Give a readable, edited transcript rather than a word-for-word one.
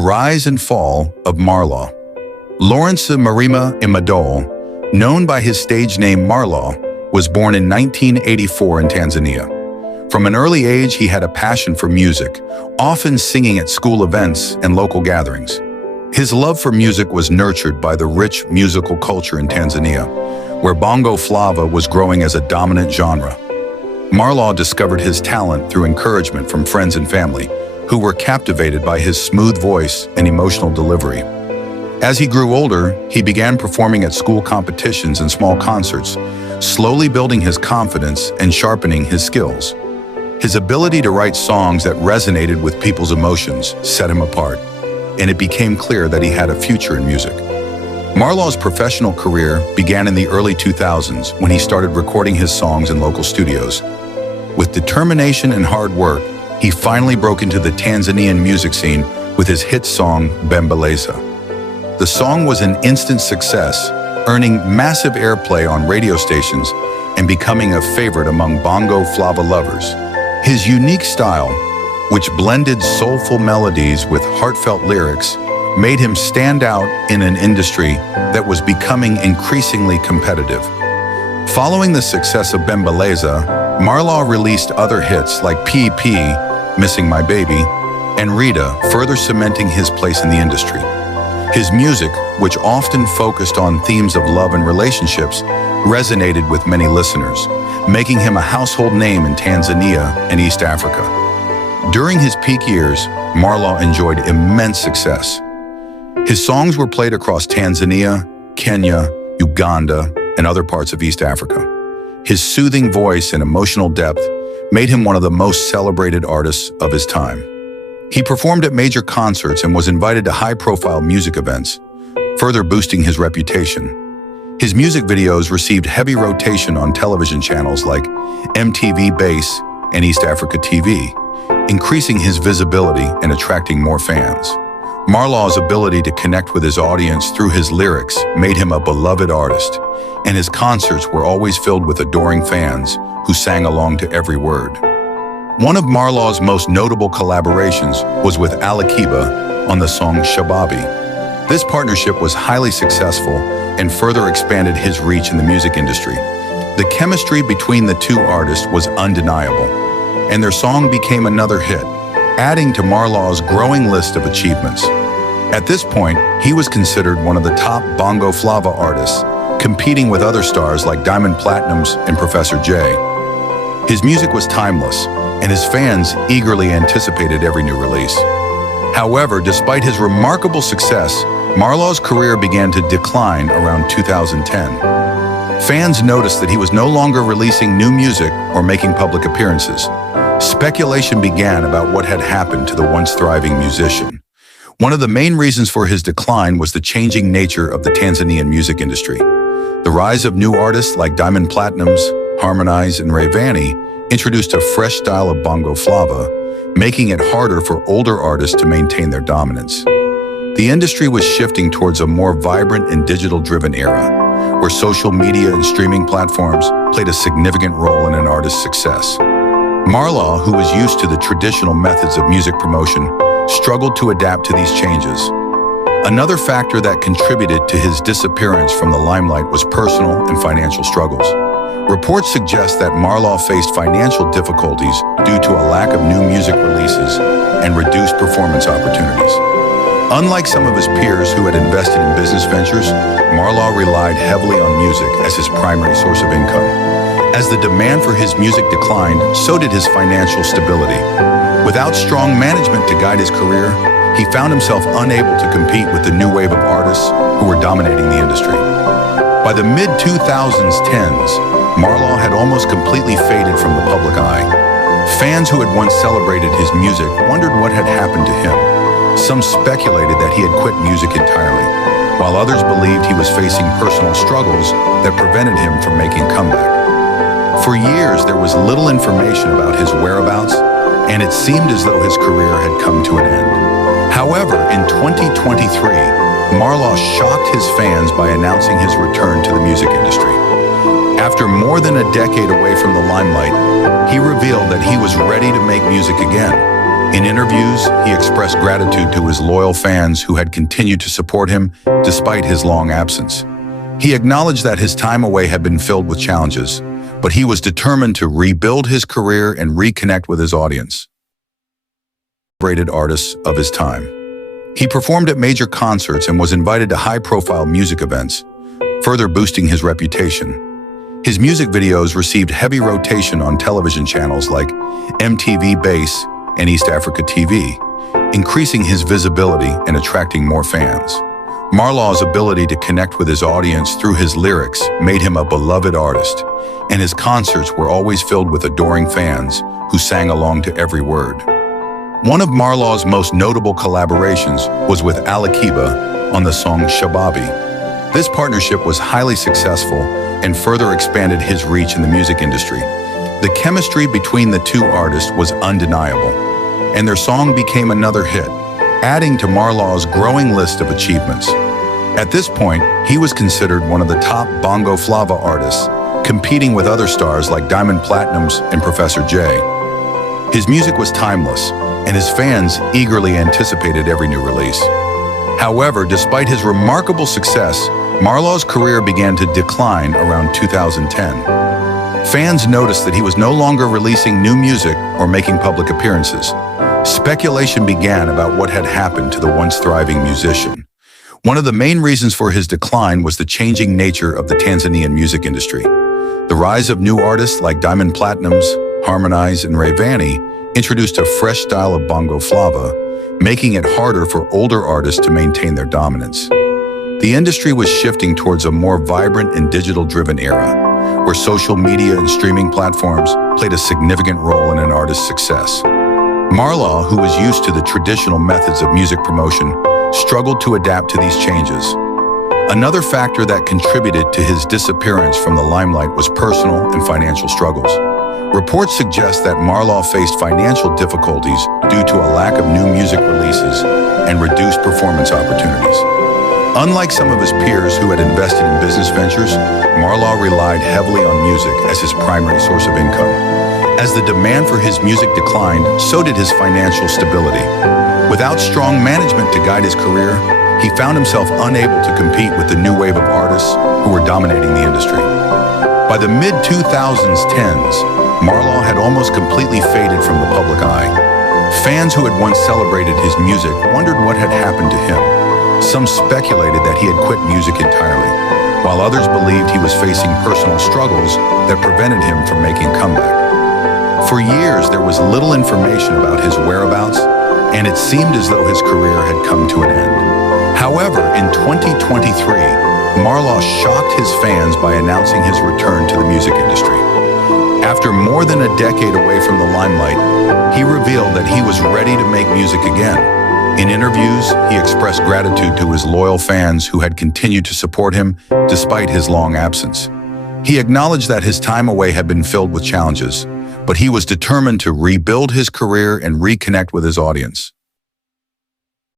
rise and fall of Marlaw. Lawrence Marima Imadol, known by his stage name Marlaw, was born in 1984 in Tanzania. From an early age, he had a passion for music, often singing at school events and local gatherings. His love for music was nurtured by the rich musical culture in Tanzania, where bongo flava was growing as a dominant genre. Marlaw discovered his talent through encouragement from friends and family, who were captivated by his smooth voice and emotional delivery. As he grew older, he began performing at school competitions and small concerts, slowly building his confidence and sharpening his skills. His ability to write songs that resonated with people's emotions set him apart, and it became clear that he had a future in music. Marlaw's professional career began in the early 2000s when he started recording his songs in local studios. With determination and hard work, he finally broke into the Tanzanian music scene with his hit song, Bembeleza. The song was an instant success, earning massive airplay on radio stations and becoming a favorite among bongo flava lovers. His unique style, which blended soulful melodies with heartfelt lyrics, made him stand out in an industry that was becoming increasingly competitive. Following the success of Bembeleza, Marlaw released other hits like P.P., Missing My Baby, and Rita, further cementing his place in the industry. His music, which often focused on themes of love and relationships, resonated with many listeners, making him a household name in Tanzania and East Africa. During his peak years, Marlaw enjoyed immense success. His songs were played across Tanzania, Kenya, Uganda, and other parts of East Africa. His soothing voice and emotional depth made him one of the most celebrated artists of his time. He performed at major concerts and was invited to high-profile music events, further boosting his reputation. His music videos received heavy rotation on television channels like MTV Base and East Africa TV, increasing his visibility and attracting more fans. Marlaw's ability to connect with his audience through his lyrics made him a beloved artist, and his concerts were always filled with adoring fans who sang along to every word. One of Marlaw's most notable collaborations was with Ali Kiba on the song Shababi. This partnership was highly successful and further expanded his reach in the music industry. The chemistry between the two artists was undeniable, and their song became another hit, adding to Marlaw's growing list of achievements. At this point, he was considered one of the top bongo flava artists, competing with other stars like Diamond Platnumz and Professor J. His music was timeless, and his fans eagerly anticipated every new release. However, despite his remarkable success, Marlaw's career began to decline around 2010. Fans noticed that he was no longer releasing new music or making public appearances. Speculation began about what had happened to the once thriving musician. One of the main reasons for his decline was the changing nature of the Tanzanian music industry. The rise of new artists like Diamond Platnumz, Harmonize, and Rayvanny introduced a fresh style of bongo flava, making it harder for older artists to maintain their dominance. The industry was shifting towards a more vibrant and digital-driven era, where social media and streaming platforms played a significant role in an artist's success. Marlaw, who was used to the traditional methods of music promotion, struggled to adapt to these changes. Another factor that contributed to his disappearance from the limelight was personal and financial struggles. Reports suggest that Marlaw faced financial difficulties due to a lack of new music releases and reduced performance opportunities. Unlike some of his peers who had invested in business ventures, Marlaw relied heavily on music as his primary source of income. As the demand for his music declined, so did his financial stability. Without strong management to guide his career, he found himself unable to compete with the new wave of artists who were dominating the industry. By the mid-2010s, Marlaw had almost completely faded from the public eye. Fans who had once celebrated his music wondered what had happened to him. Some speculated that he had quit music entirely, while others believed he was facing personal struggles that prevented him from making a comeback. For years, there was little information about his whereabouts, and it seemed as though his career had come to an end. However, in 2023, Marlaw shocked his fans by announcing his return to the music industry. After more than a decade away from the limelight, he revealed that he was ready to make music again. In interviews, he expressed gratitude to his loyal fans who had continued to support him despite his long absence. He acknowledged that his time away had been filled with challenges, but he was determined to rebuild his career and reconnect with his audience. Celebrated artists of his time. He performed at major concerts and was invited to high-profile music events, further boosting his reputation. His music videos received heavy rotation on television channels like MTV Base and East Africa TV, increasing his visibility and attracting more fans. Marlaw's ability to connect with his audience through his lyrics made him a beloved artist, and his concerts were always filled with adoring fans who sang along to every word. One of Marlaw's most notable collaborations was with Ali Kiba on the song Shababi. This partnership was highly successful and further expanded his reach in the music industry. The chemistry between the two artists was undeniable, and their song became another hit, adding to Marlaw's growing list of achievements. At this point, he was considered one of the top bongo flava artists, competing with other stars like Diamond Platnumz and Professor J. His music was timeless, and his fans eagerly anticipated every new release. However, despite his remarkable success, Marlaw's career began to decline around 2010. Fans noticed that he was no longer releasing new music or making public appearances. Speculation began about what had happened to the once thriving musician. One of the main reasons for his decline was the changing nature of the Tanzanian music industry. The rise of new artists like Diamond Platnumz, Harmonize, and Rayvanny introduced a fresh style of bongo flava, making it harder for older artists to maintain their dominance. The industry was shifting towards a more vibrant and digital-driven era, where social media and streaming platforms played a significant role in an artist's success. Marlaw, who was used to the traditional methods of music promotion, struggled to adapt to these changes. Another factor that contributed to his disappearance from the limelight was personal and financial struggles. Reports suggest that Marlaw faced financial difficulties due to a lack of new music releases and reduced performance opportunities. Unlike some of his peers who had invested in business ventures, Marlaw relied heavily on music as his primary source of income. As the demand for his music declined, so did his financial stability. Without strong management to guide his career, he found himself unable to compete with the new wave of artists who were dominating the industry. By the mid-2010s, Marlaw had almost completely faded from the public eye. Fans who had once celebrated his music wondered what had happened to him. Some speculated that he had quit music entirely, while others believed he was facing personal struggles that prevented him from making a comeback. For years, there was little information about his whereabouts, and it seemed as though his career had come to an end. However, in 2023, Marlaw shocked his fans by announcing his return to the music industry. After more than a decade away from the limelight, he revealed that he was ready to make music again. In interviews, he expressed gratitude to his loyal fans who had continued to support him despite his long absence. He acknowledged that his time away had been filled with challenges, but he was determined to rebuild his career and reconnect with his audience.